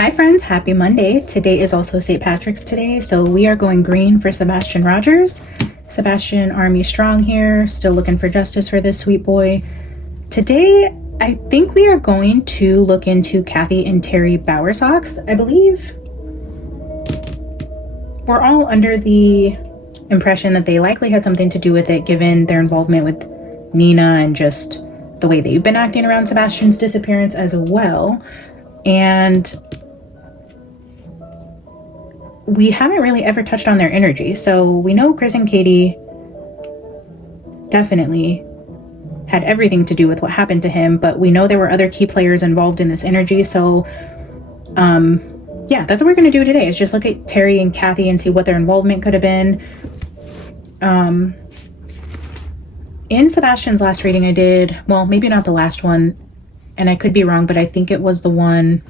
Hi friends, happy Monday. Today is also St. Patrick's Day, so we are going green for Sebastian Rogers. Sebastian Army Strong here, still looking for justice for this sweet boy. Today, I think we are going to look into Kathy and Terry Bowersox, I believe. We're all under the impression that they likely had something to do with it given their involvement with Nina and just the way they've been acting around Sebastian's disappearance as well. And we haven't really ever touched on their energy. So we know Chris and Katie definitely had everything to do with what happened to him, but we know there were other key players involved in this energy. So yeah, that's what we're going to do today, is just look at Terry and Kathy and see what their involvement could have been. In Sebastian's last reading I did, well, maybe not the last one, and I could be wrong, but I think it was the one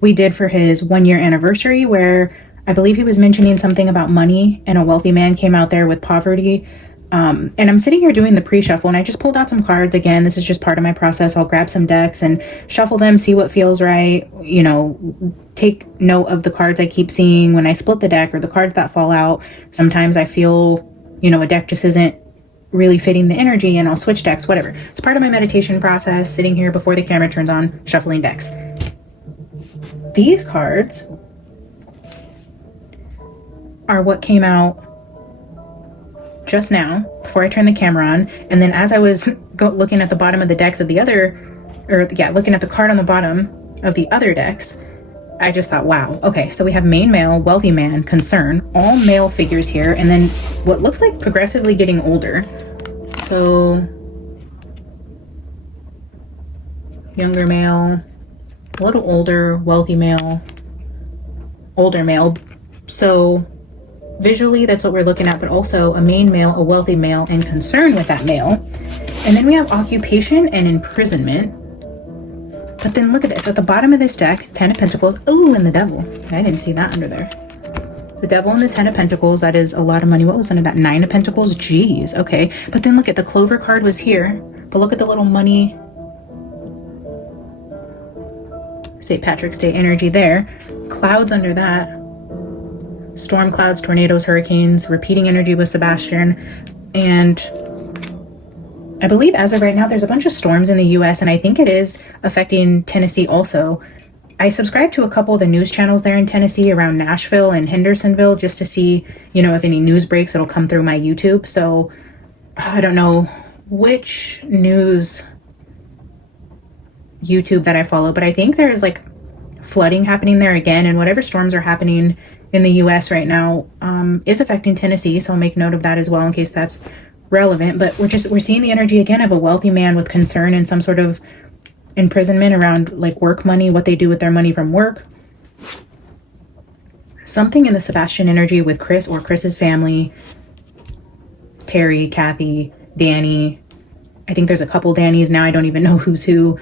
we did for his 1-year anniversary, where I believe he was mentioning something about money and a wealthy man came out there with poverty. And I'm sitting here doing the pre-shuffle and I just pulled out some cards. Again, this is just part of my process. I'll grab some decks and shuffle them, see what feels right, you know, take note of the cards I keep seeing when I split the deck or the cards that fall out. Sometimes I feel, you know, a deck just isn't really fitting the energy and I'll switch decks, whatever. It's part of my meditation process, sitting here before the camera turns on, shuffling decks. These cards are what came out just now before I turned the camera on. And then as I was looking at the bottom of the decks of the other, looking at the card on the bottom of the other decks, I just thought, wow, okay, so we have main male, wealthy man, concern, all male figures here, and then what looks like progressively getting older. So younger male, a little older, wealthy male, older male. So visually that's what we're looking at, but also a main male, a wealthy male, and concern with that male. And then we have occupation and imprisonment. But then look at this, at the bottom of this deck, 10 of Pentacles. Oh, and the Devil. I didn't see that under there. The Devil and the 10 of Pentacles, that is a lot of money. What was under that? 9 of Pentacles? Jeez, okay. But then look at the Clover card was here, but look at the little money St. Patrick's Day energy there. Clouds under that. Storm clouds, tornadoes, hurricanes, repeating energy with Sebastian. And I believe as of right now, there's a bunch of storms in the US, and I think it is affecting Tennessee also. I subscribe to a couple of the news channels there in Tennessee around Nashville and Hendersonville just to see, you know, if any news breaks, it'll come through my YouTube. So I don't know which news YouTube that I follow, but I think there's like flooding happening there again, and whatever storms are happening in the US right now is affecting Tennessee, so I'll make note of that as well in case that's relevant. But we're seeing the energy again of a wealthy man with concern and some sort of imprisonment around like work money, what they do with their money from work. Something in the Sebastian energy with Chris or Chris's family, Terry, Kathy, Danny. I think there's a couple Dannys now, I don't even know who's who.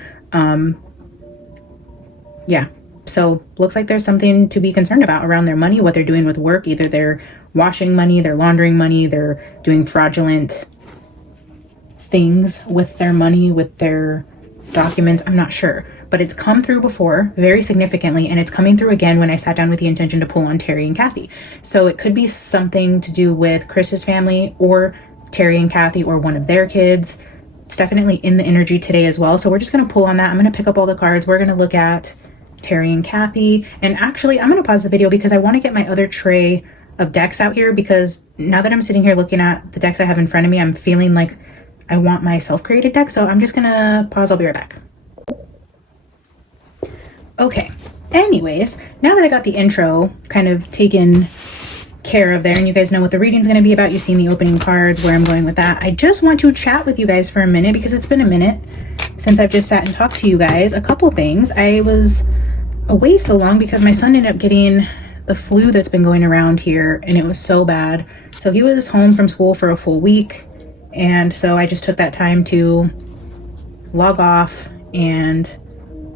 Yeah, so looks like there's something to be concerned about around their money, what they're doing with work. Either they're washing money, they're laundering money, they're doing fraudulent things with their money, with their documents. I'm not sure, but it's come through before very significantly, and it's coming through again when I sat down with the intention to pull on Terry and Kathy. So it could be something to do with Chris's family or Terry and Kathy or one of their kids. It's definitely in the energy today as well. So we're just going to pull on that. I'm going to pick up all the cards. We're going to look at Terry and Kathy. And actually, I'm going to pause the video because I want to get my other tray of decks out here, because now that I'm sitting here looking at the decks I have in front of me, I'm feeling like I want my self-created deck. So I'm just going to pause. I'll be right back. Okay. Anyways, now that I got the intro kind of taken care of there, and you guys know what the reading's going to be about, you've seen the opening cards, where I'm going with that, I just want to chat with you guys for a minute because it's been a minute since I've just sat and talked to you guys. A couple things. I was away so long because my son ended up getting the flu that's been going around here, and it was so bad. So he was home from school for a full week, and so I just took that time to log off and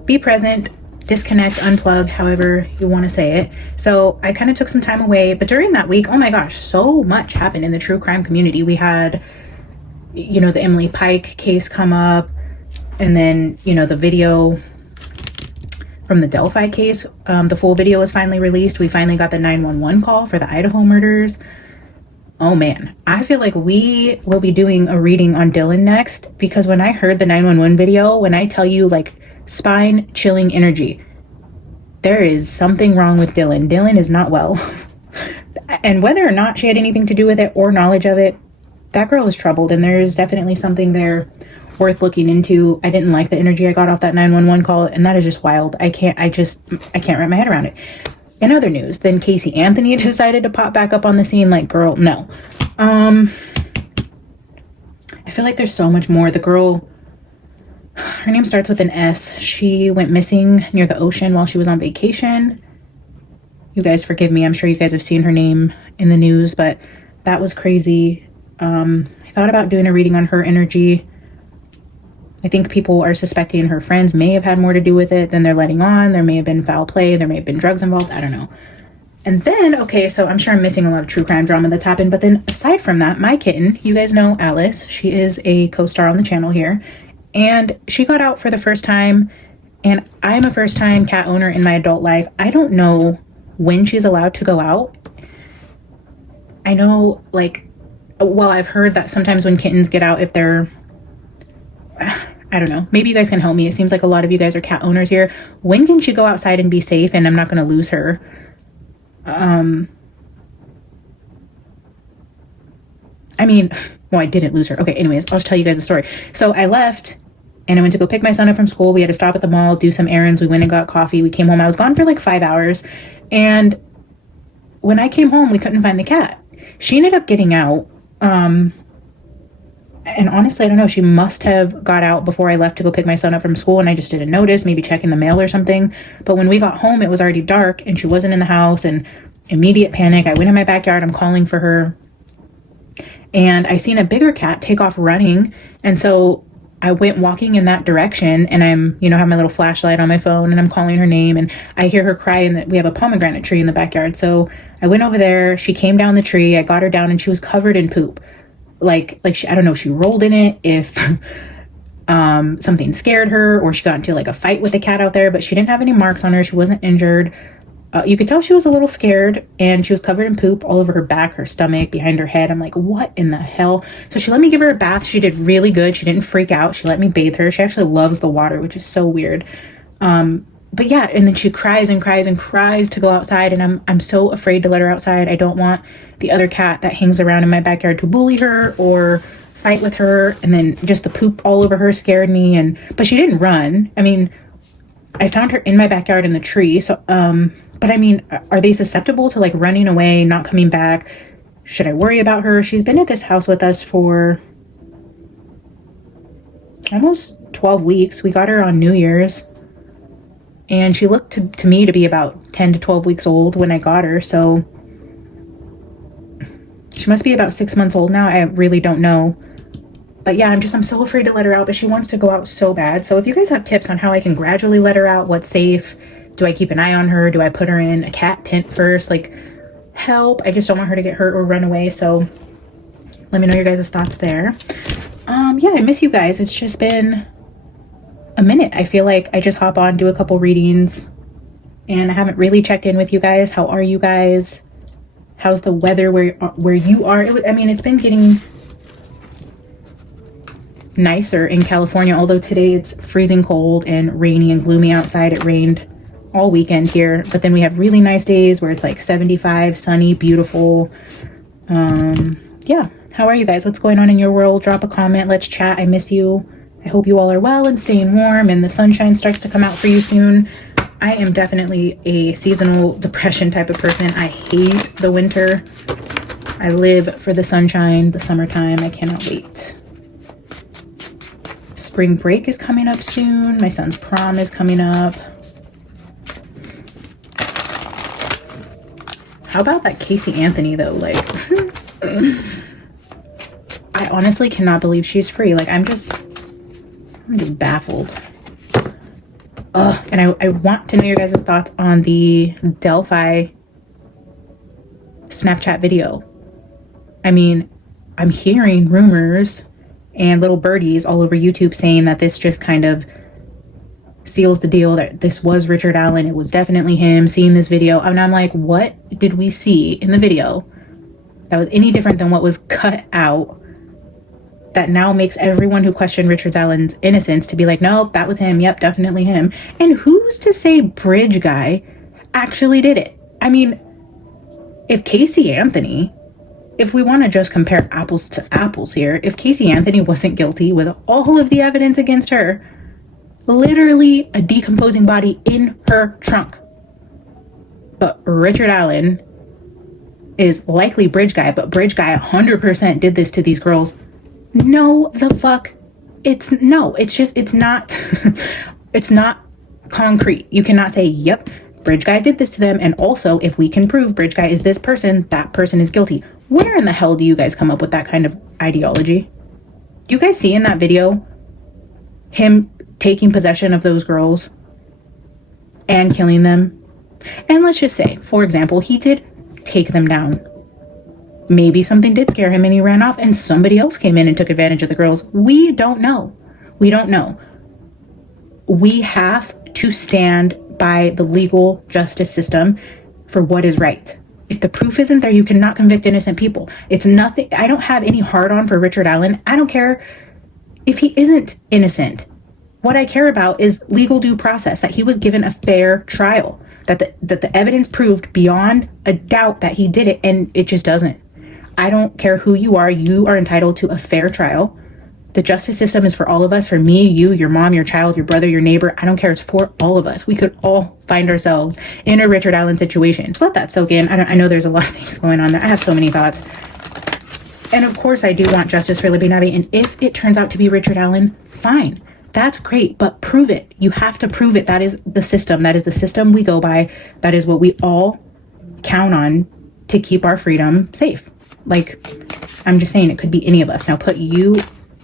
be present, disconnect, unplug, however you want to say it. So I kind of took some time away, but during that week, oh my gosh, so much happened in the true crime community. We had, you know, the Emily Pike case come up, and then, you know, the video from the Delphi case. The full video was finally released. We finally got the 911 call for the Idaho murders. Oh man, I feel like we will be doing a reading on Dylan next, because when I heard the 911 video, when I tell you, like, spine chilling energy, there is something wrong with Dylan. Dylan is not well. And whether or not she had anything to do with it or knowledge of it, that girl is troubled, and there's definitely something there worth looking into. I didn't like the energy I got off that 911 call, and that is just wild. I can't wrap my head around it. In other news, then Casey Anthony decided to pop back up on the scene. Like, girl, no. I feel like there's so much more. The girl, her name starts with an S. She went missing near the ocean while she was on vacation. You guys forgive me. I'm sure you guys have seen her name in the news, but that was crazy. I thought about doing a reading on her energy. I think people are suspecting her friends may have had more to do with it than they're letting on. There may have been foul play. There may have been drugs involved. I don't know. And then, okay, so I'm sure I'm missing a lot of true crime drama that's happened. But then aside from that, my kitten, you guys know Alice. She is a co-star on the channel here. And she got out for the first time. And I'm a first-time cat owner in my adult life. I don't know when she's allowed to go out. I know, like, well, I've heard that sometimes when kittens get out, if they're... I don't know. Maybe you guys can help me. It seems like a lot of you guys are cat owners here. When can she go outside and be safe and I'm not going to lose her? I mean, well, I didn't lose her. Okay, anyways, I'll just tell you guys a story. So I left and I went to go pick my son up from school. We had to stop at the mall, do some errands. We went and got coffee. We came home. I was gone for like 5 hours. And when I came home, we couldn't find the cat. She ended up getting out. And honestly, I don't know, she must have got out before I left to go pick my son up from school, and I just didn't notice, maybe checking the mail or something. But when we got home, it was already dark and she wasn't in the house, and immediate panic. I went in my backyard, I'm calling for her, and I seen a bigger cat take off running. And so I went walking in that direction, and I'm, you know, have my little flashlight on my phone, and I'm calling her name, and I hear her cry, and we have a pomegranate tree in the backyard. So I went over there, she came down the tree, I got her down, and she was covered in poop. Like she, I don't know, she rolled in it, if something scared her, or she got into like a fight with the cat out there, but she didn't have any marks on her. She wasn't injured. You could tell she was a little scared, and she was covered in poop all over her back, her stomach, behind her head. I'm like, what in the hell? So she let me give her a bath. She did really good. She didn't freak out. She let me bathe her. She actually loves the water, which is so weird. But yeah, and then she cries and cries and cries to go outside, and I'm so afraid to let her outside. I don't want the other cat that hangs around in my backyard to bully her or fight with her, and then just the poop all over her scared me. But she didn't run. I mean, I found her in my backyard in the tree. So but I mean, are they susceptible to like running away, not coming back? Should I worry about her? She's been at this house with us for almost 12 weeks. We got her on New Year's, and she looked to me to be about 10 to 12 weeks old when I got her. So she must be about 6 months old now. I really don't know. But yeah, I'm so afraid to let her out, but she wants to go out so bad. So if you guys have tips on how I can gradually let her out, what's safe, do I keep an eye on her? Do I put her in a cat tent first? Like, help. I just don't want her to get hurt or run away. So let me know your guys' thoughts there. Yeah, I miss you guys. It's just been a minute. I feel like I just hop on, do a couple readings, and I haven't really checked in with you guys. How are you guys? How's the weather where you are? I mean, it's been getting nicer in California, although today it's freezing cold and rainy and gloomy outside. It rained all weekend here, but then we have really nice days where it's like 75, sunny, beautiful. Yeah, how are you guys? What's going on in your world? Drop a comment. Let's chat. I miss you. I hope you all are well and staying warm, and the sunshine starts to come out for you soon. I am definitely a seasonal depression type of person. I hate the winter. I live for the sunshine, the summertime. I cannot wait. Spring break is coming up soon. My son's prom is coming up. How about that Casey Anthony though? Like, I honestly cannot believe she's free. Like, I'm just baffled. And I want to know your guys' thoughts on the Delphi Snapchat video. I mean, I'm hearing rumors and little birdies all over YouTube saying that this just kind of seals the deal that this was Richard Allen. It was definitely him. Seeing this video, and I'm like, what did we see in the video that was any different than what was cut out, that now makes everyone who questioned Richard Allen's innocence to be like, no, that was him. Yep, definitely him. And who's to say Bridge Guy actually did it? I mean, if Casey Anthony, if we want to just compare apples to apples here, if Casey Anthony wasn't guilty with all of the evidence against her, literally a decomposing body in her trunk, but Richard Allen is likely Bridge Guy, but Bridge Guy 100% did this to these girls. No, the fuck. It's not, it's not concrete. You cannot say, yep, Bridge Guy did this to them. And also, if we can prove Bridge Guy is this person, that person is guilty. Where in the hell do you guys come up with that kind of ideology? Do you guys see in that video him taking possession of those girls and killing them? And let's just say, for example, he did take them down. Maybe something did scare him and he ran off and somebody else came in and took advantage of the girls. We don't know. We don't know. We have to stand by the legal justice system for what is right. If the proof isn't there, you cannot convict innocent people. It's nothing. I don't have any hard on for Richard Allen. I don't care if he isn't innocent. What I care about is legal due process, that he was given a fair trial, that the evidence proved beyond a doubt that he did it, and it just doesn't. I don't care who you are entitled to a fair trial. The justice system is for all of us, for me, you, your mom, your child, your brother, your neighbor. I don't care. It's for all of us. We could all find ourselves in a Richard Allen situation. Just let that soak in. I know there's a lot of things going on there. I have so many thoughts. And of course, I do want justice for Libby Navi. And if it turns out to be Richard Allen, fine. That's great. But prove it. You have to prove it. That is the system. That is the system we go by. That is what we all count on to keep our freedom safe. Like, I'm just saying, it could be any of us. Now put you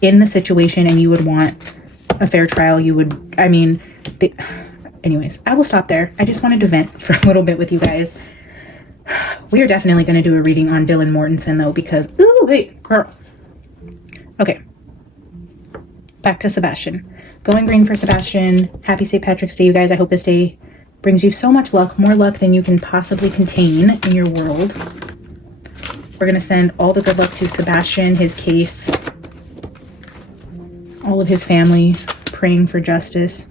in the situation and you would want a fair trial. You would, I mean, anyways, I will stop there. I just wanted to vent for a little bit with you guys. We are definitely going to do a reading on Dylan Mortensen though, because, ooh, wait, girl. Okay. Back to Sebastian. Going green for Sebastian. Happy St. Patrick's Day, you guys. I hope this day brings you so much luck, more luck than you can possibly contain in your world. We're going to send all the good luck to Sebastian, his case, all of his family, praying for justice,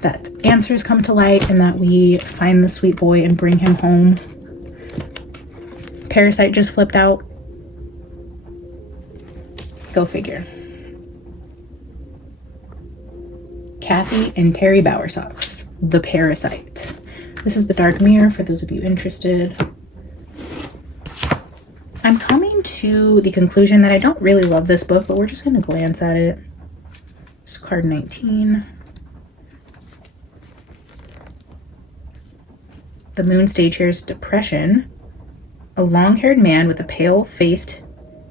that answers come to light and that we find the sweet boy and bring him home. Parasite just flipped out. Go figure. Kathy and Terry Bowersox, the Parasite. This is the Dark Mirror for those of you interested. I'm coming to the conclusion that I don't really love this book, but we're just going to glance at it. It's card 19. The moon stage here is depression. A long-haired man with a pale-faced,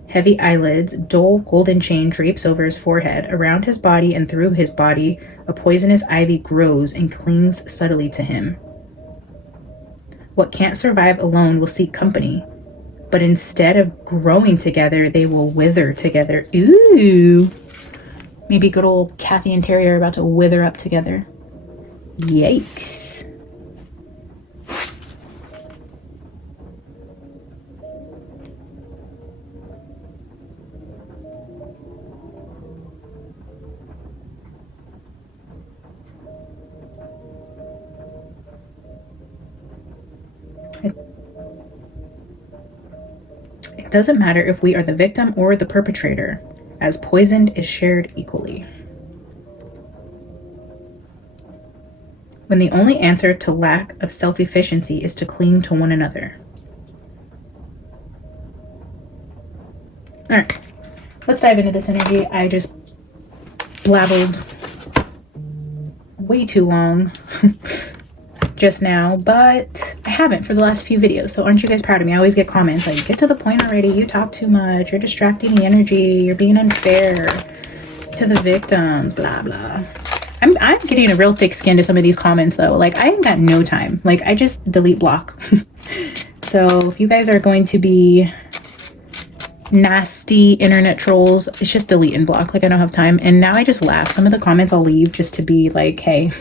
heavy eyelids, dull golden chain drapes over his forehead. Around his body and through his body, a poisonous ivy grows and clings subtly to him. What can't survive alone will seek company, but instead of growing together, they will wither together. Ooh. Maybe good old Kathy and Terry are about to wither up together. Yikes. It doesn't matter if we are the victim or the perpetrator, as poison is shared equally. When the only answer to lack of self-efficiency is to cling to one another. All right, let's dive into this energy. I just blabbled way too long just now, but I haven't for the last few videos, so aren't you guys proud of me? I always get comments like, get to the point already, you talk too much, you're distracting the energy, you're being unfair to the victims, blah blah. I'm getting a real thick skin to some of these comments though. Like, I ain't got no time. Like, I just delete block. So if you guys are going to be nasty internet trolls, it's just delete and block. Like, I don't have time. And now I just laugh. Some of the comments I'll leave just to be like, hey,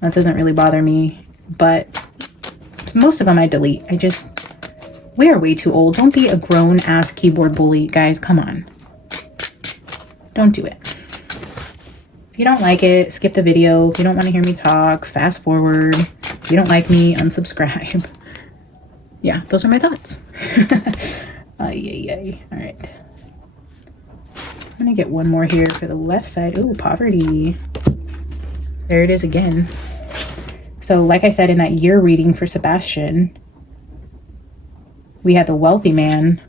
that doesn't really bother me. But most of them I delete. We are way too old. Don't be a grown ass keyboard bully, guys. Come on. Don't do it. If you don't like it, skip the video. If you don't want to hear me talk, fast forward. If you don't like me, unsubscribe. Yeah, those are my thoughts. Yay. All right. I'm gonna get one more here for the left side. Ooh, poverty. There it is again. So like I said in that year reading for Sebastian, we had the wealthy man.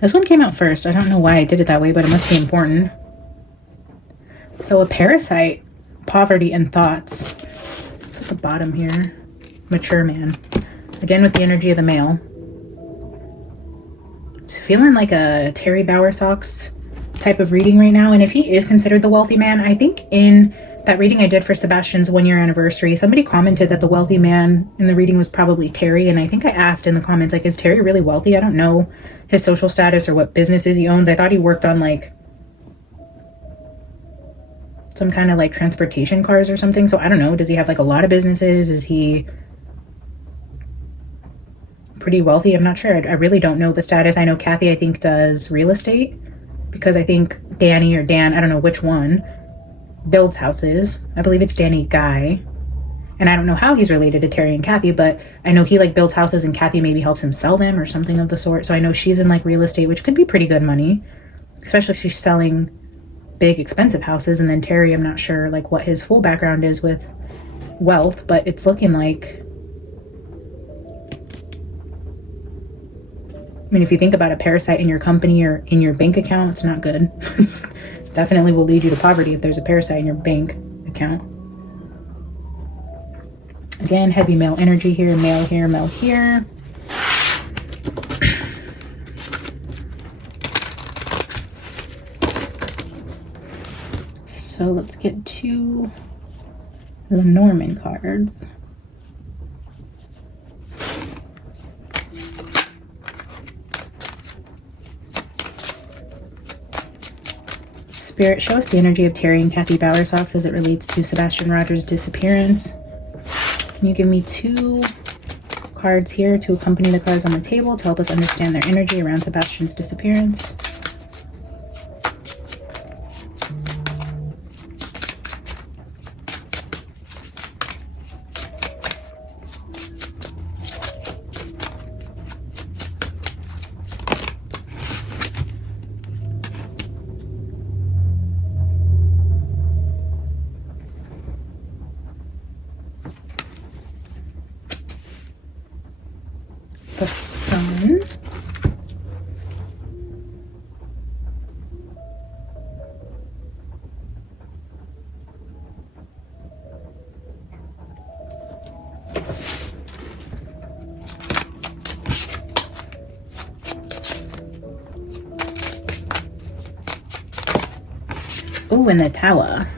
This one came out first. I don't know why I did it that way, but it must be important. So a parasite, poverty, and thoughts. It's at the bottom here. Mature man. Again with the energy of the male. It's feeling like a Terry Bowersox type of reading right now. And if he is considered the wealthy man, I think in that reading I did for Sebastian's 1-year anniversary, somebody commented that the wealthy man in the reading was probably Terry. And I think I asked in the comments, like, is Terry really wealthy? I don't know his social status or what businesses he owns. I thought he worked on like some kind of like transportation cars or something. So I don't know. Does he have like a lot of businesses? Is he pretty wealthy? I'm not sure. I really don't know the status. I know Kathy, I think, does real estate because I think Danny or Dan, I don't know which one, builds houses. I believe it's Danny Guy. And I don't know how he's related to Terry and Kathy, but I know he like builds houses and Kathy maybe helps him sell them or something of the sort. So I know she's in like real estate, which could be pretty good money, especially if she's selling big expensive houses. And then Terry, I'm not sure like what his full background is with wealth, but it's looking like, I mean, if you think about a parasite in your company or in your bank account, it's not good. Definitely will lead you to poverty if there's a parasite in your bank account. Again, heavy male energy here, male here, male here. So let's get to the Norman cards. Spirit, show us the energy of Terry and Kathy Bowersox as it relates to Sebastian Rogers' disappearance. Can you give me 2 cards here to accompany the cards on the table to help us understand their energy around Sebastian's disappearance? The Sun. Ooh, and the Tower.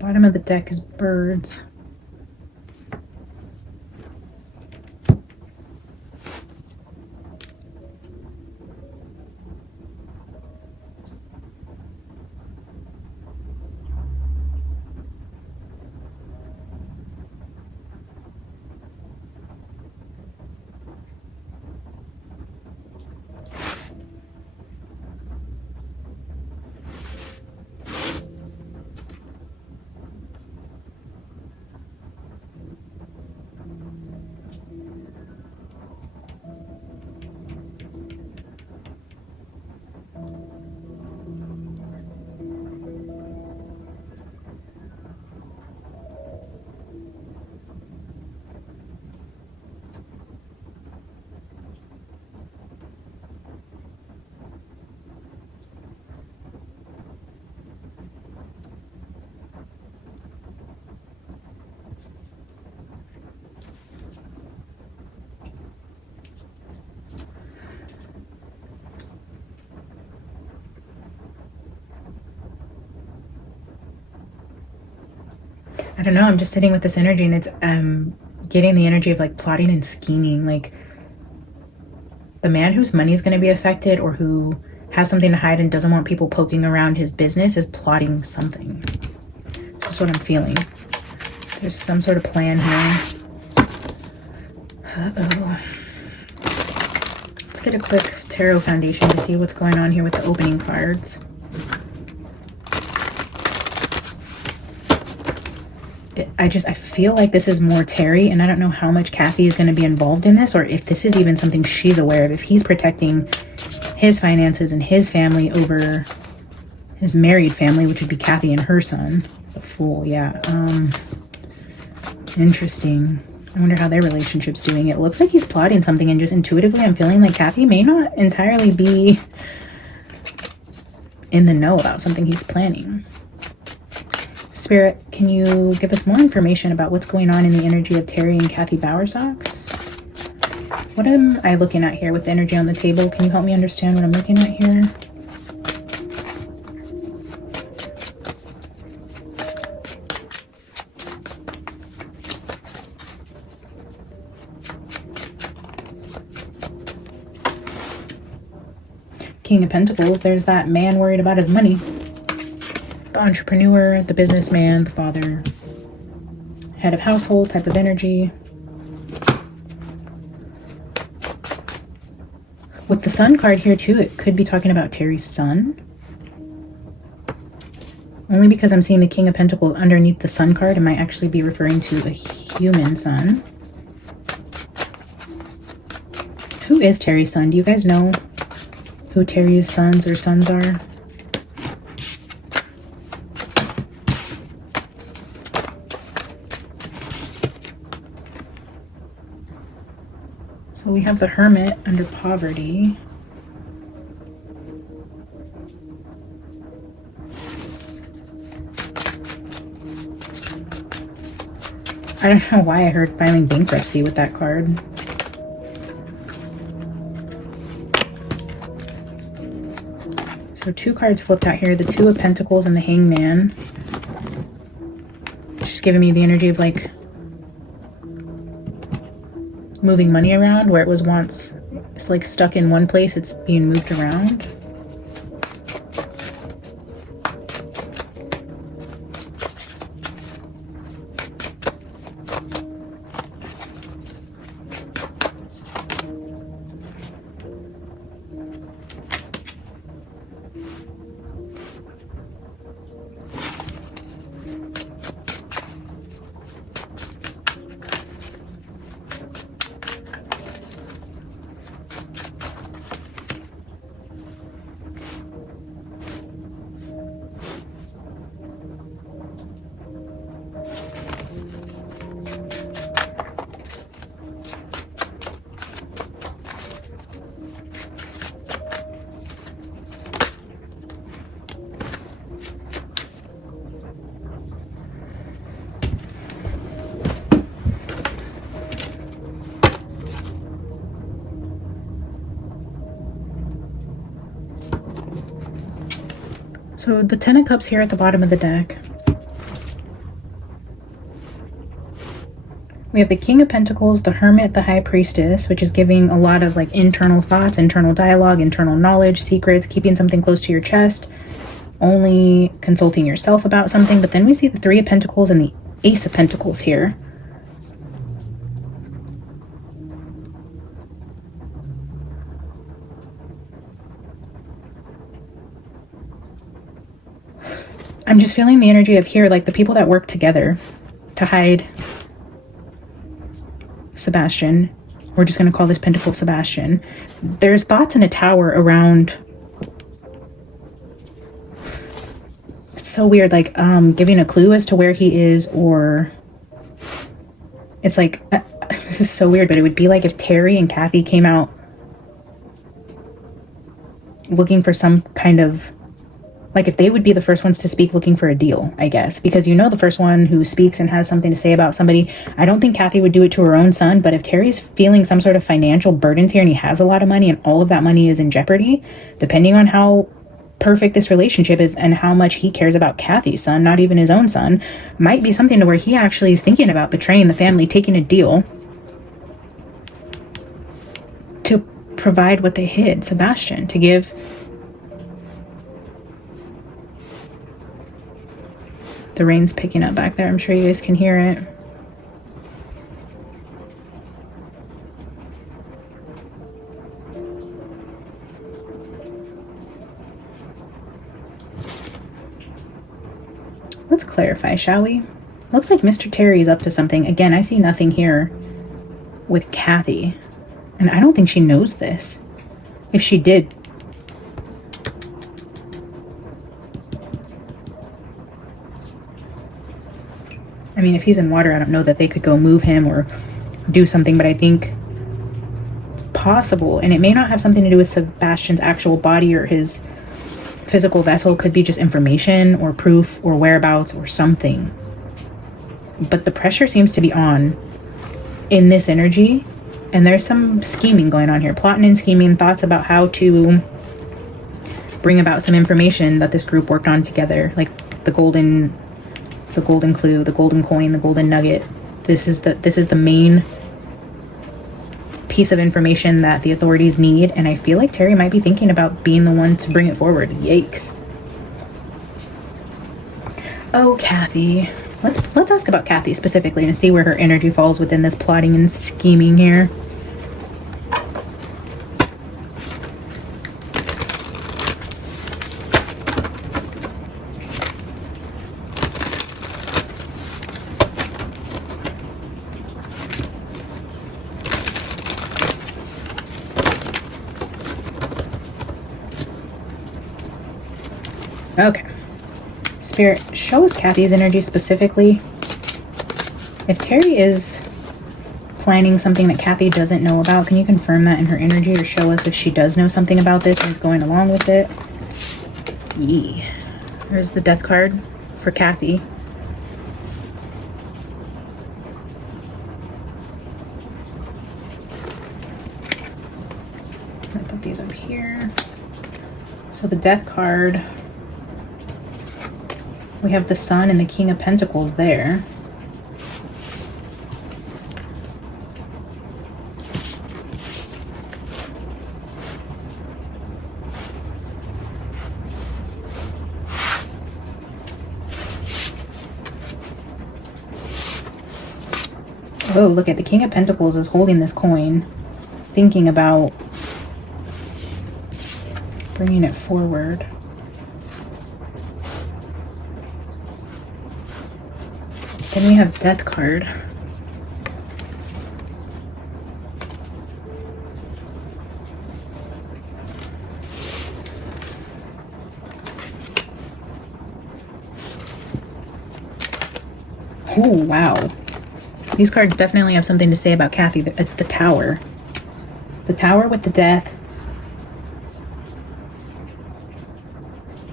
Bottom of the deck is birds. I don't know, I'm just sitting with this energy, and it's getting the energy of like plotting and scheming. Like the man whose money is going to be affected, or who has something to hide and doesn't want people poking around his business, is plotting something. That's what I'm feeling. There's some sort of plan here. Uh-oh. Let's get a quick tarot foundation to see what's going on here with the opening cards. I feel like this is more Terry, and I don't know how much Kathy is going to be involved in this, or if this is even something she's aware of. If he's protecting his finances and his family over his married family, which would be Kathy and her son. The Fool, yeah. Interesting. I wonder how their relationship's doing. It looks like he's plotting something, and just intuitively I'm feeling like Kathy may not entirely be in the know about something he's planning. Spirit, can you give us more information about what's going on in the energy of Terry and Kathy Bowersox? What am I looking at here with the energy on the table? Can you help me understand what I'm looking at here? King of Pentacles, there's that man worried about his money. The entrepreneur, the businessman, the father, head of household type of energy. With the Sun card here too, it could be talking about Terry's son. Only because I'm seeing the King of Pentacles underneath the Sun card, it might actually be referring to a human son. Who is Terry's son? Do you guys know who Terry's sons are? So we have the Hermit under poverty. I don't know why I heard filing bankruptcy with that card. So two cards flipped out here, the Two of Pentacles and the Hangman. It's just giving me the energy of like moving money around where it was once. It's like stuck in one place, it's being moved around. So the Ten of Cups here at the bottom of the deck. We have the King of Pentacles, the Hermit, the High Priestess, which is giving a lot of like internal thoughts, internal dialogue, internal knowledge, secrets, keeping something close to your chest, only consulting yourself about something. But then we see the Three of Pentacles and the Ace of Pentacles here. I'm just feeling the energy of here, like the people that work together to hide Sebastian. We're just going to call this Pentacle Sebastian. There's thoughts in a tower around. It's so weird, like giving a clue as to where he is, or it's like, this is so weird, but it would be like if Terry and Kathy came out looking for some kind of, like if they would be the first ones to speak looking for a deal, I guess. Because you know the first one who speaks and has something to say about somebody. I don't think Kathy would do it to her own son, but if Terry's feeling some sort of financial burdens here and he has a lot of money and all of that money is in jeopardy, depending on how perfect this relationship is and how much he cares about Kathy's son, not even his own son, might be something to where he actually is thinking about betraying the family, taking a deal to provide what they hid, Sebastian, to give. The rain's picking up back there. I'm sure you guys can hear it. Let's clarify, shall we? Looks like Mr. Terry's up to something. Again, I see nothing here with Kathy. And I don't think she knows this. If she did, I mean, if he's in water, I don't know that they could go move him or do something, but I think it's possible. And it may not have something to do with Sebastian's actual body or his physical vessel. It could be just information or proof or whereabouts or something. But the pressure seems to be on in this energy. And there's some scheming going on here. Plotting and scheming, thoughts about how to bring about some information that this group worked on together. Like the golden clue, the golden coin, the golden nugget. This is the main piece of information that the authorities need, and I feel like Terry might be thinking about being the one to bring it forward. Yikes. Oh, Kathy. Let's ask about Kathy specifically and see where her energy falls within this plotting and scheming here. Okay. Spirit, show us Kathy's energy specifically. If Terry is planning something that Kathy doesn't know about, can you confirm that in her energy or show us if she does know something about this and is going along with it? Yee. There's the death card for Kathy. I'll put these up here. So the death card, we have the Sun and the King of Pentacles there. Oh, look at the King of Pentacles is holding this coin, thinking about bringing it forward. Then we have Death card. Oh, wow. These cards definitely have something to say about Kathy. The Tower. The Tower with the Death.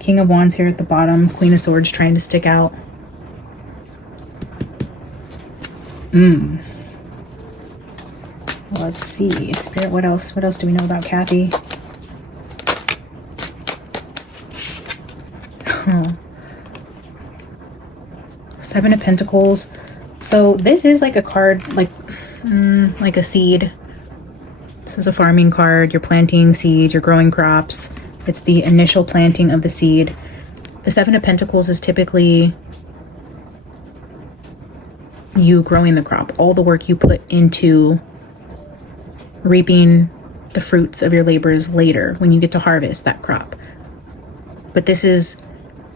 King of Wands here at the bottom. Queen of Swords trying to stick out. Let's see. Spirit, what else? What else do we know about Kathy? Oh. Seven of Pentacles. So this is like a card, like a seed. This is a farming card. You're planting seeds, you're growing crops. It's the initial planting of the seed. The Seven of Pentacles is typically you growing the crop, all the work you put into reaping the fruits of your labors later when you get to harvest that crop. But this is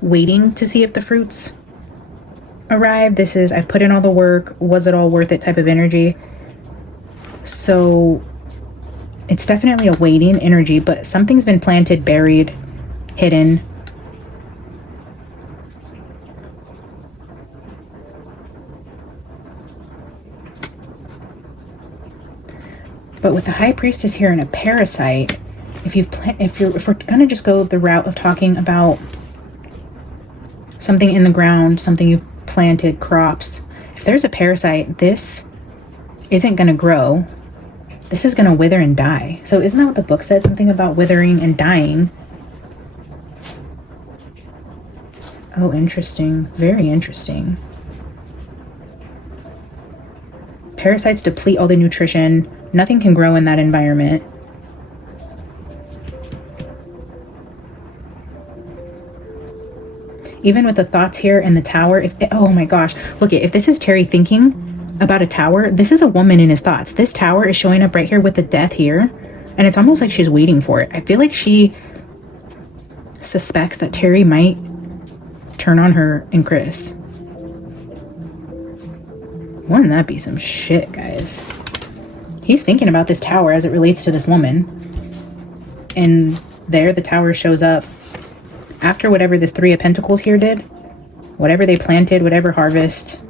waiting to see if the fruits arrive. This is, I've put in all the work, was it all worth it type of energy. So it's definitely a waiting energy, but something's been planted, buried, hidden. But with the High Priestess here and a parasite, if we're gonna just go the route of talking about something in the ground, something you've planted, crops, if there's a parasite, this isn't gonna grow. This is gonna wither and die. So isn't that what the book said? Something about withering and dying. Oh, interesting. Very interesting. Parasites deplete all the nutrition. Nothing can grow in that environment. Even with the thoughts here in the tower, oh my gosh, look, if this is Terry thinking about a tower, this is a woman in his thoughts. This tower is showing up right here with the death here, and it's almost like she's waiting for it. I feel like she suspects that Terry might turn on her and Chris. Wouldn't that be some shit, guys? He's thinking about this tower as it relates to this woman. And there the tower shows up after whatever this Three of Pentacles here did. Whatever they planted, whatever harvest,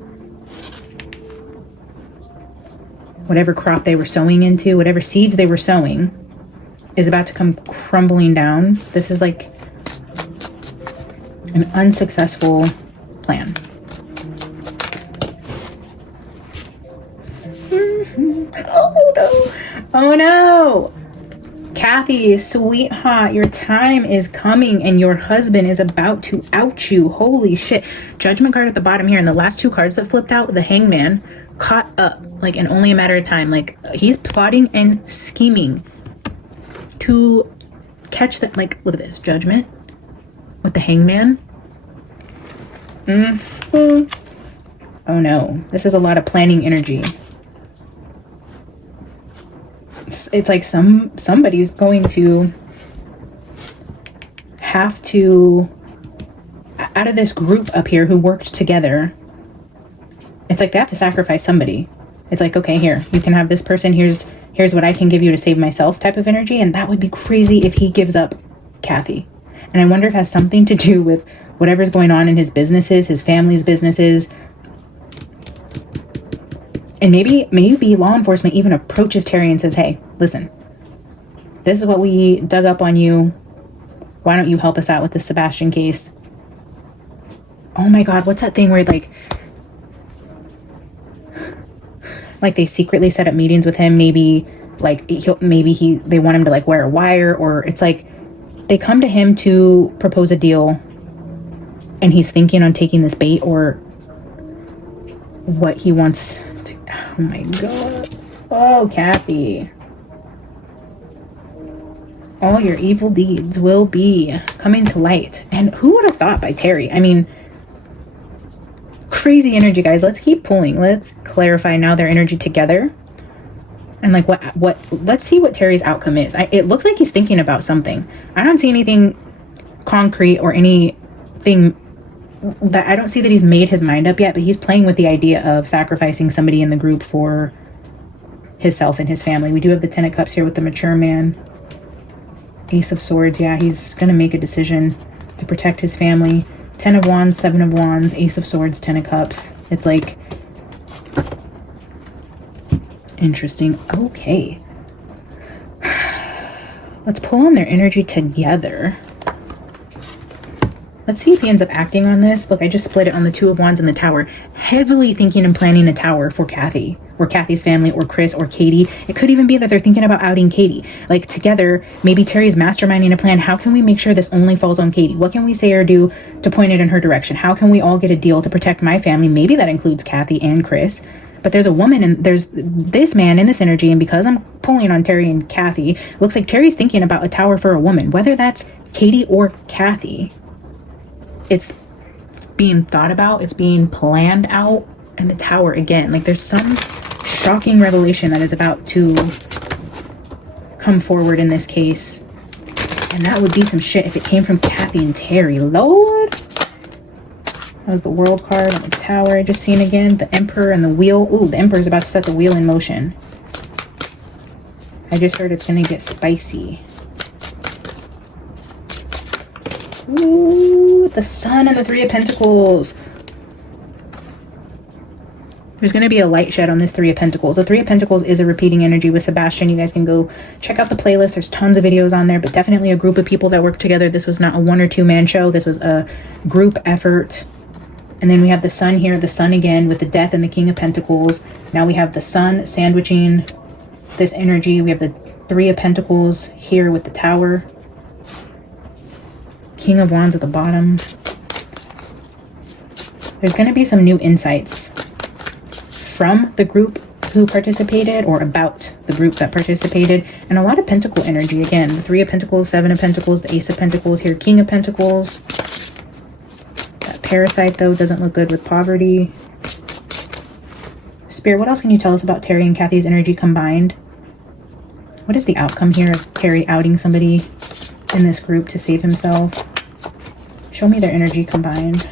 whatever crop they were sowing into, whatever seeds they were sowing is about to come crumbling down. This is like an unsuccessful plan. Oh no! Oh no! Kathy, sweetheart, your time is coming and your husband is about to out you. Holy shit. Judgment card at the bottom here, and the last two cards that flipped out, the Hangman, caught up, like in only a matter of time. Like, he's plotting and scheming to catch that. Like, look at this. Judgment with the Hangman. Oh no. This is a lot of planning energy. It's like somebody's going to have to, out of this group up here who worked together, it's like they have to sacrifice somebody. It's like, okay, here, you can have this person, here's what I can give you to save myself type of energy. And that would be crazy if he gives up Kathy. And I wonder if it has something to do with whatever's going on in his businesses, his family's businesses. And maybe law enforcement even approaches Terry and says, hey, listen, this is what we dug up on you. Why don't you help us out with the Sebastian case? Oh my God, what's that thing where like they secretly set up meetings with him? Maybe like they want him to like wear a wire, or it's like they come to him to propose a deal and he's thinking on taking this bait, or what he wants. Oh my God. Oh, Kathy. All your evil deeds will be coming to light. And who would have thought by Terry? I mean, crazy energy, guys. Let's keep pulling. Let's clarify now their energy together. And like let's see what Terry's outcome is. It looks like he's thinking about something. I don't see anything concrete or anything that I don't see that he's made his mind up yet, but he's playing with the idea of sacrificing somebody in the group for himself and his family. We do have the Ten of Cups here with the mature man. Ace of Swords. Yeah, he's going to make a decision to protect his family. 10 of Wands, 7 of Wands, Ace of Swords, 10 of Cups. It's like, interesting. Okay. Let's pull on their energy together. Let's see if he ends up acting on this. Look, I just split it on the Two of Wands and the Tower. Heavily thinking and planning a tower for Kathy, or Kathy's family, or Chris, or Katie. It could even be that they're thinking about outing Katie. Like, together, maybe Terry's masterminding a plan. How can we make sure this only falls on Katie? What can we say or do to point it in her direction? How can we all get a deal to protect my family? Maybe that includes Kathy and Chris. But there's a woman and there's this man in this energy. And because I'm pulling on Terry and Kathy, looks like Terry's thinking about a tower for a woman. Whether that's Katie or Kathy, it's being thought about, it's being planned out. And the Tower again, like there's some shocking revelation that is about to come forward in this case, and that would be some shit if it came from Kathy and Terry. Lord, that was the World card and the Tower I just seen again, the Emperor and the Wheel. Ooh, the Emperor is about to set the wheel in motion. I just heard it's gonna get spicy. Ooh, the Sun and the Three of Pentacles. There's going to be a light shed on this Three of Pentacles. The Three of Pentacles is a repeating energy with Sebastian. You guys can go check out the playlist. There's tons of videos on there, but definitely a group of people that work together. This was not a 1 or 2 man show. This was a group effort. And then we have the Sun here, the Sun again with the Death and the King of Pentacles. Now we have the Sun sandwiching this energy. We have the Three of Pentacles here with the Tower. King of Wands at the bottom. There's going to be some new insights from the group who participated or about the group that participated, and a lot of pentacle energy. Again, the 3 of Pentacles, 7 of Pentacles, the Ace of Pentacles here, King of Pentacles. That parasite though doesn't look good with poverty. Spirit, what else can you tell us about Terry and Kathy's energy combined? What is the outcome here of Terry outing somebody in this group to save himself? Show me their energy combined.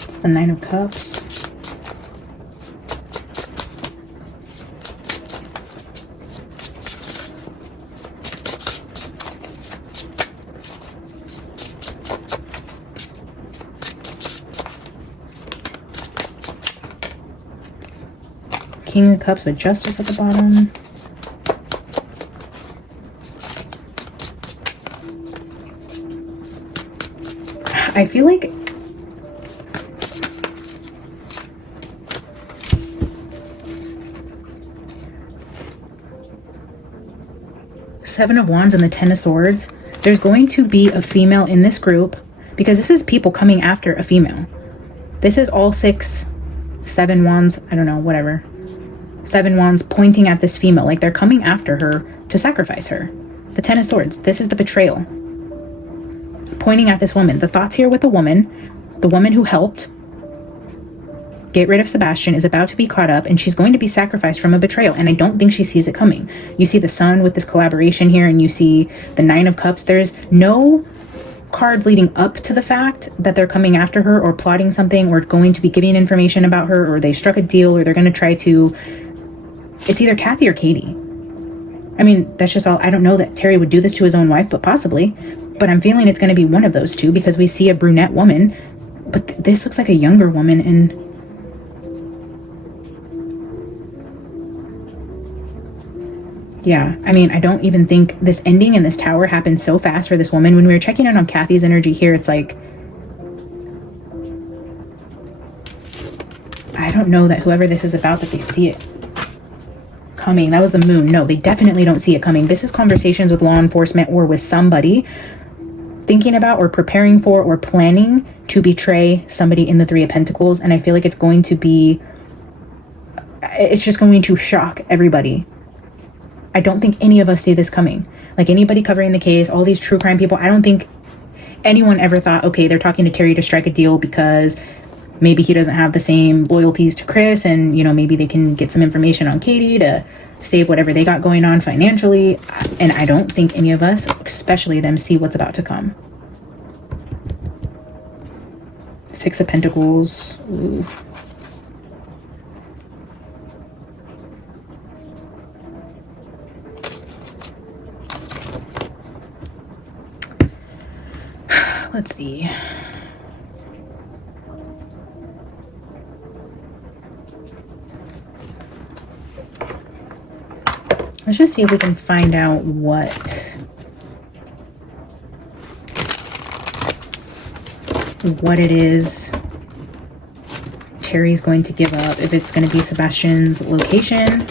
It's the 9 of Cups. King of Cups with Justice at the bottom. I feel like Seven of Wands and the 10 of Swords. There's going to be a female in this group because this is people coming after a female. This is all 6, 7 wands, I don't know, whatever. 7 wands pointing at this female, like they're coming after her to sacrifice her. The 10 of Swords, this is the betrayal. Pointing at this woman. The thoughts here with the woman who helped get rid of Sebastian is about to be caught up, and she's going to be sacrificed from a betrayal, and I don't think she sees it coming. You see the Sun with this collaboration here, and you see the 9 of Cups. There's no cards leading up to the fact that they're coming after her or plotting something or going to be giving information about her, or they struck a deal, or they're going to try to... It's either Kathy or Katie. I mean, that's just all. I don't know that Terry would do this to his own wife, but possibly. But I'm feeling it's going to be one of those two because we see a brunette woman, but this looks like a younger woman. And yeah, I mean, I don't even think this ending in this tower happened so fast for this woman. When we were checking in on Kathy's energy here, it's like, I don't know that whoever this is about, that they see it coming. That was the Moon. No, they definitely don't see it coming. This is conversations with law enforcement or with somebody thinking about or preparing for or planning to betray somebody in the 3 of Pentacles. And I feel like it's going to be, it's just going to shock everybody. I don't think any of us see this coming. Like anybody covering the case, all these true crime people, I don't think anyone ever thought, okay, they're talking to Terry to strike a deal because maybe he doesn't have the same loyalties to Chris, and you know, maybe they can get some information on Katie to save whatever they got going on financially. And I don't think any of us, especially them, see what's about to come. 6 of Pentacles. Ooh. Let's see. Let's just see if we can find out what it is Terry's going to give up. If it's going to be Sebastian's location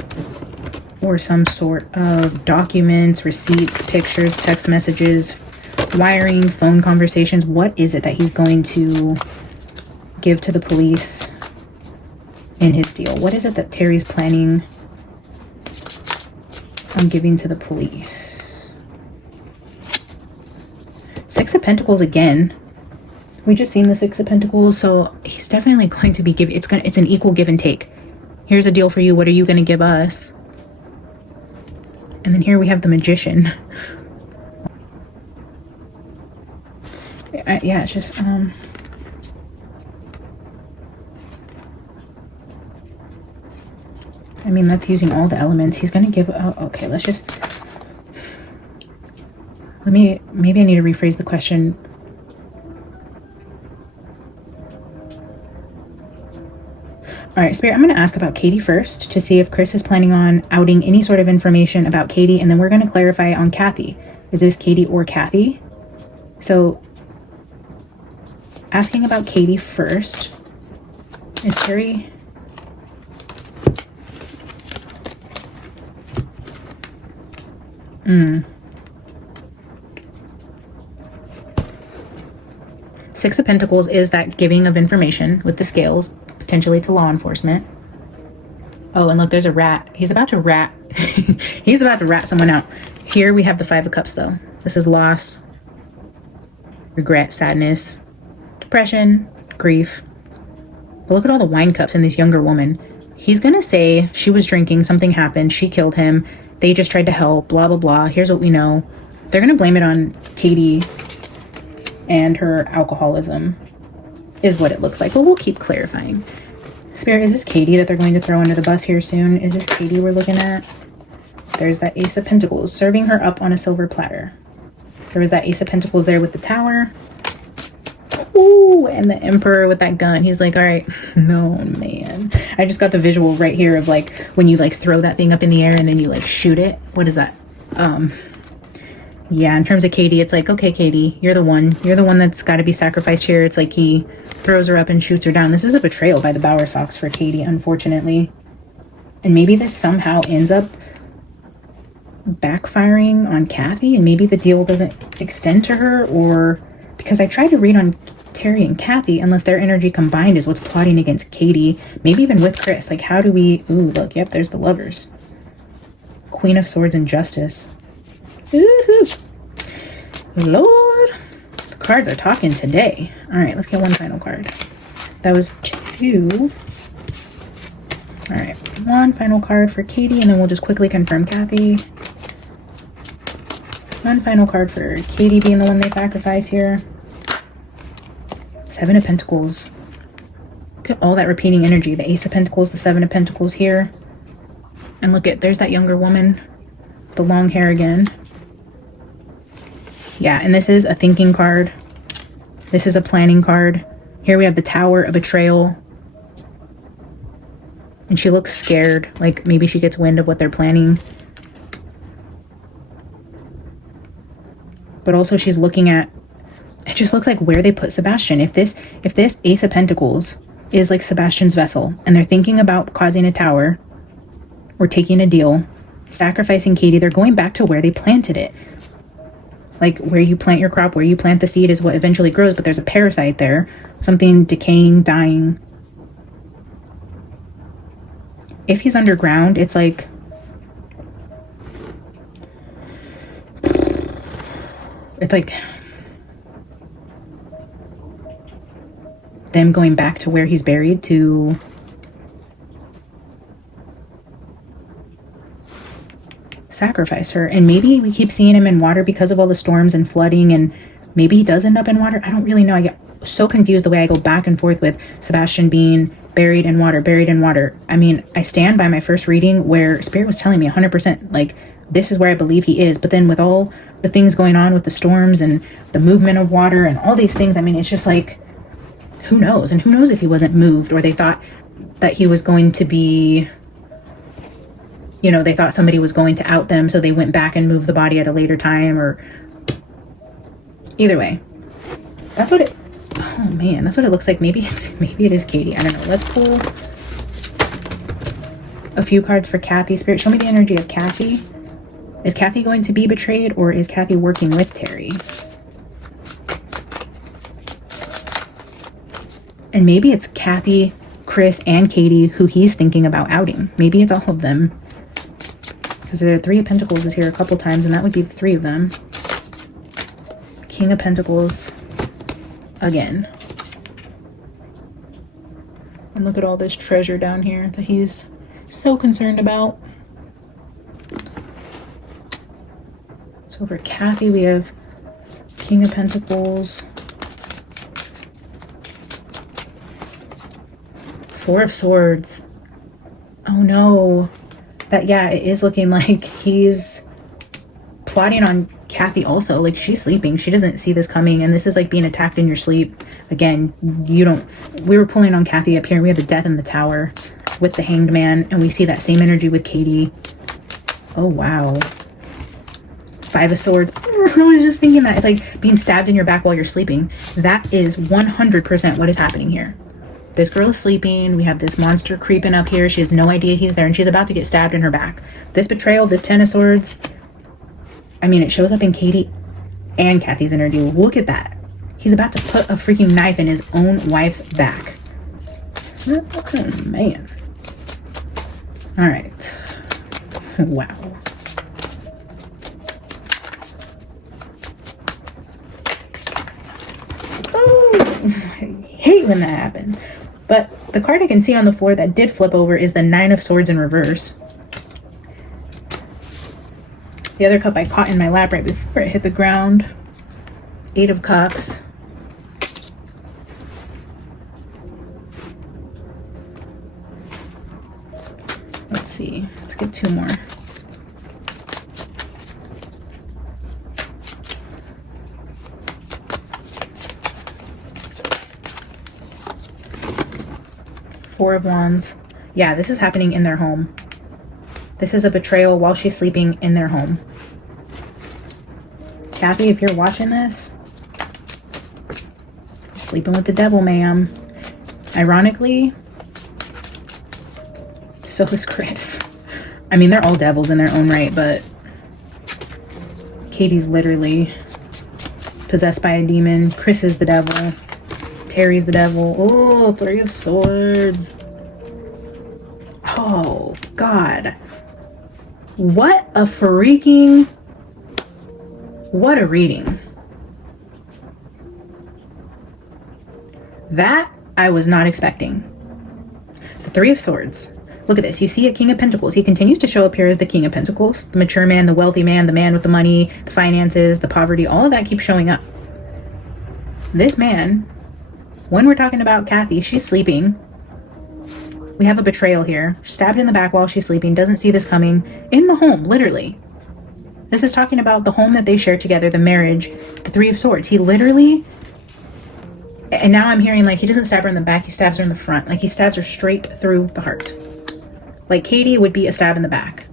or some sort of documents, receipts, pictures, text messages, wiring, phone conversations. What is it that he's going to give to the police in his deal? What is it that Terry's planning on giving to the police? 6 of Pentacles again. We just seen the 6 of Pentacles, so he's definitely going to be giving. It's an equal give and take. Here's a deal for you. What are you going to give us? And then here we have the Magician. Yeah, it's just I mean, that's using all the elements. He's gonna give, oh, okay, let's just, maybe I need to rephrase the question. All right, Spirit, I'm going to ask about Katie first to see if Chris is planning on outing any sort of information about Katie, and then we're going to clarify on Kathy. Is this Katie or Kathy? So asking about Katie first. Is Terry... Six of Pentacles is that giving of information with the scales, potentially to law enforcement. Oh, and look, there's a rat. He's about to rat. He's about to rat someone out. Here we have the Five of Cups, though. This is loss, regret, sadness, depression, grief. But look at all the wine cups in this younger woman. He's gonna say she was drinking, something happened, she killed him, they just tried to help, blah, blah, blah. Here's what we know. They're gonna blame it on Katie and her alcoholism, is what it looks like. But we'll keep clarifying. Spirit, is this Katie that they're going to throw under the bus here soon? Is this Katie we're looking at? There's that Ace of Pentacles, serving her up on a silver platter. There was that Ace of Pentacles there with the Tower. Ooh, and the Emperor with that gun. He's like, all right, no, man. I just got the visual right here of like when you like throw that thing up in the air and then you like shoot it. What is that? Yeah, in terms of Katie, it's like, okay, Katie, you're the one. You're the one that's got to be sacrificed here. It's like he throws her up and shoots her down. This is a betrayal by the Bowersox for Katie, unfortunately. And maybe this somehow ends up backfiring on Kathy, and maybe the deal doesn't extend to her, or because I tried to read on Terry and Kathy, unless their energy combined is what's plotting against Katie, maybe even with Chris. Like, how do we... Ooh, look, yep, there's the Lovers. Queen of Swords and Justice. Ooh, Lord, the cards are talking today. All right, let's get one final card. That was 2. All right, one final card for Katie, and then we'll just quickly confirm Kathy. One final card for Katie being the one they sacrifice here. 7 of Pentacles. Look at all that repeating energy. The Ace of Pentacles, the 7 of Pentacles here. And look at, there's that younger woman. The long hair again. Yeah, and this is a thinking card. This is a planning card. Here we have the Tower, a betrayal. And she looks scared, like maybe she gets wind of what they're planning. But also she's looking at, it just looks like where they put Sebastian. If this Ace of Pentacles is like Sebastian's vessel, and they're thinking about causing a tower or taking a deal, sacrificing Katie, they're going back to where they planted it. Like where you plant your crop, where you plant the seed is what eventually grows, but there's a parasite there, something decaying, dying. If he's underground, it's like, them going back to where he's buried to sacrifice her. And maybe we keep seeing him in water because of all the storms and flooding, and maybe he does end up in water. I don't really know. I get so confused the way I go back and forth with Sebastian being buried in water, buried in water. I mean, I stand by my first reading where Spirit was telling me 100%, like, this is where I believe he is. But then with all the things going on with the storms and the movement of water and all these things, I mean, it's just like, who knows? And who knows if he wasn't moved, or they thought that he was going to be, you know, they thought somebody was going to out them, so they went back and moved the body at a later time, or either way. That's what it, oh man, that's what it looks like. Maybe it is Katie. I don't know. Let's pull a few cards for Kathy. Spirit, show me the energy of Kathy. Is Kathy going to be betrayed, or is Kathy working with Terry? And maybe it's Kathy, Chris, and Katie who he's thinking about outing. Maybe it's all of them. Because the 3 of Pentacles is here a couple times, and that would be the 3 of them. King of Pentacles again. And look at all this treasure down here that he's so concerned about. So for Kathy, we have King of Pentacles, 4 of Swords. Oh no. That, yeah, it is looking like he's plotting on Kathy also. Like, she's sleeping. She doesn't see this coming. And this is like being attacked in your sleep. Again, you don't... We were pulling on Kathy up here. We have the Death in the Tower with the Hanged Man. And we see that same energy with Katie. Oh, wow. 5 of Swords. I was just thinking that. It's like being stabbed in your back while you're sleeping. That is 100% what is happening here. This girl is sleeping. We have this monster creeping up here. She has no idea he's there, and she's about to get stabbed in her back. This betrayal, this Ten of Swords, I mean, it shows up in Katie and Kathy's energy. Look at that. He's about to put a freaking knife in his own wife's back. Oh, man. All right. Wow. Oh, I hate when that happens. But the card I can see on the floor that did flip over is the Nine of Swords in reverse. The other cup I caught in my lap right before it hit the ground. Eight of Cups. Let's see. Let's get two more. Four of Wands. Yeah, this is happening in their home. This is a betrayal while she's sleeping in their home. Kathy, if you're watching this, you're sleeping with the devil, ma'am. Ironically, so is Chris. I mean, they're all devils in their own right, but Katie's literally possessed by a demon. Chris is the devil. Terry's the devil. Oh, Three of Swords. Oh, God. What a freaking... What a reading. That I was not expecting. The Three of Swords. Look at this. You see a King of Pentacles. He continues to show up here as the King of Pentacles. The mature man, the wealthy man, the man with the money, the finances, the poverty, all of that keeps showing up. This man, when we're talking about Kathy, she's sleeping. We have a betrayal here. Stabbed in the back while she's sleeping. Doesn't see this coming. In the home, literally. This is talking about the home that they share together, the marriage, the Three of Swords. He literally... And now I'm hearing like he doesn't stab her in the back, he stabs her in the front. Like he stabs her straight through the heart. Like Katie would be a stab in the back.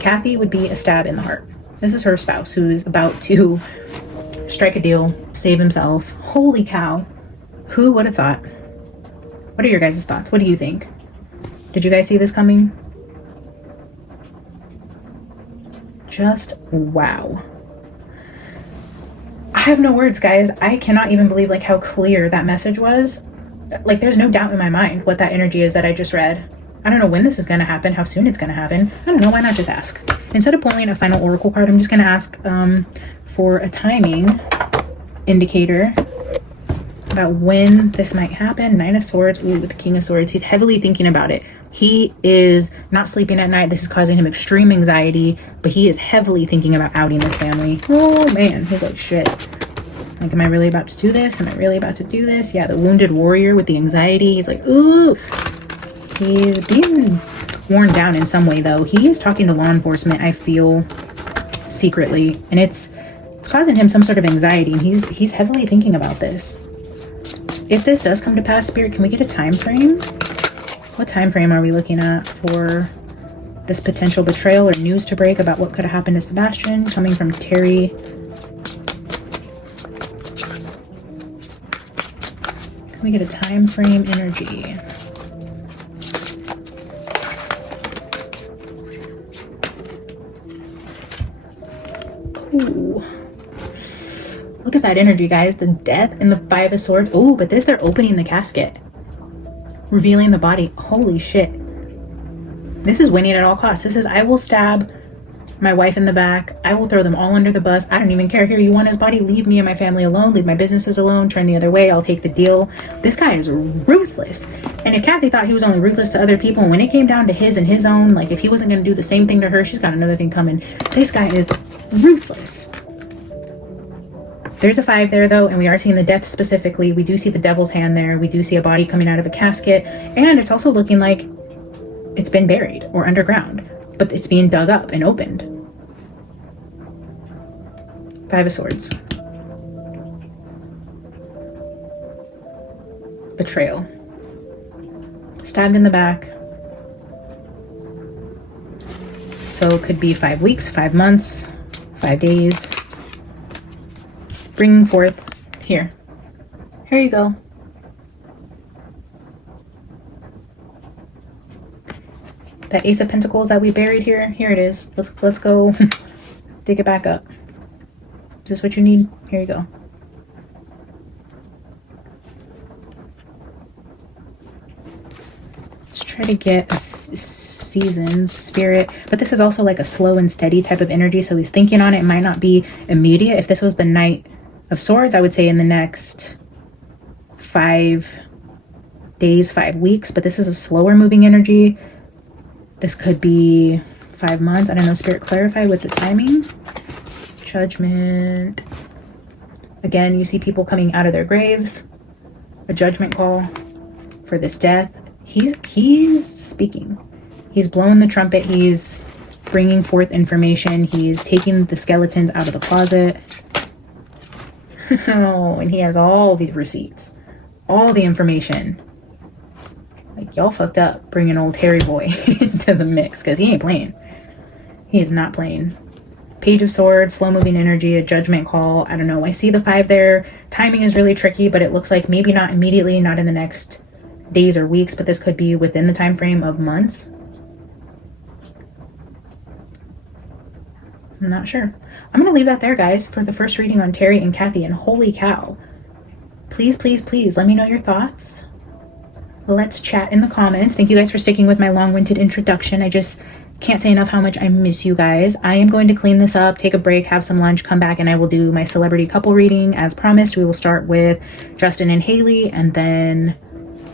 Kathy would be a stab in the heart. This is her spouse who is about to strike a deal, save himself. Holy cow. Who would have thought? What are your guys' thoughts? What do you think? Did you guys see this coming? Just wow. I have no words, guys. I cannot even believe like how clear that message was. Like there's no doubt in my mind what that energy is that I just read. I don't know when this is going to happen, how soon it's going to happen. I don't know, why not just ask? Instead of pulling a final oracle card, I'm just going to ask for a timing indicator about when this might happen. Nine of Swords, ooh, with the King of Swords. He's heavily thinking about it. He is not sleeping at night. This is causing him extreme anxiety, but he is heavily thinking about outing this family. Oh man, he's like, shit. Like, am I really about to do this? Am I really about to do this? Yeah, the wounded warrior with the anxiety. He's like, ooh. He's being worn down in some way though. He is talking to law enforcement, I feel, secretly, and it's causing him some sort of anxiety, and he's heavily thinking about this. If this does come to pass, Spirit, can we get a time frame? What time frame are we looking at for this potential betrayal or news to break about what could have happened to Sebastian? Coming from Terry. Can we get a time frame energy? Ooh. Look at that energy, guys. The Death and the Five of Swords. Oh, but this, they're opening the casket. Revealing the body. Holy shit. This is winning at all costs. This is, I will stab my wife in the back. I will throw them all under the bus. I don't even care. Here, you want his body? Leave me and my family alone. Leave my businesses alone. Turn the other way. I'll take the deal. This guy is ruthless. And if Kathy thought he was only ruthless to other people, when it came down to his and his own, like if he wasn't going to do the same thing to her, she's got another thing coming. This guy is ruthless. There's a 5 there though, and we are seeing the Death specifically. We do see the Devil's hand there. We do see a body coming out of a casket, and it's also looking like it's been buried or underground, but it's being dug up and opened. 5 of Swords. Betrayal. Stabbed in the back. So it could be 5 weeks, 5 months, 5 days. Bringing forth, here you go. That Ace of Pentacles that we buried here. Here it is. Let's go dig it back up. Is this what you need? Here you go. Let's try to get a season spirit, but this is also like a slow and steady type of energy, so he's thinking on it. It might not be immediate. If this was the Knight of Swords, I would say in the next 5 days, 5 weeks, but this is a slower moving energy. This could be 5 months. I don't know. Spirit, clarify with the timing. Judgment. Again, you see people coming out of their graves. A judgment call for this death. He's speaking. He's blowing the trumpet. He's bringing forth information. He's taking the skeletons out of the closet. Oh, and he has all the receipts, all the information. Like, y'all fucked up bringing old Harry boy into the mix, because he ain't playing. He is not playing. Page of Swords, slow moving energy, a judgment call. I don't know. I see the 5 there. Timing is really tricky, but it looks like maybe not immediately, not in the next days or weeks, but this could be within the time frame of months. I'm not sure. I'm going to leave that there, guys, for the first reading on Terry and Kathy. And holy cow, please, please, please let me know your thoughts. Let's chat in the comments. Thank you guys for sticking with my long-winded introduction. I just can't say enough how much I miss you guys. I am going to clean this up, take a break, have some lunch, come back, and I will do my celebrity couple reading as promised. We will start with Justin and Haley, and then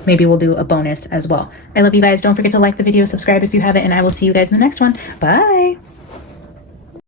maybe we'll do a bonus as well. I love you guys. Don't forget to like the video, subscribe if you haven't, and I will see you guys in the next one. Bye.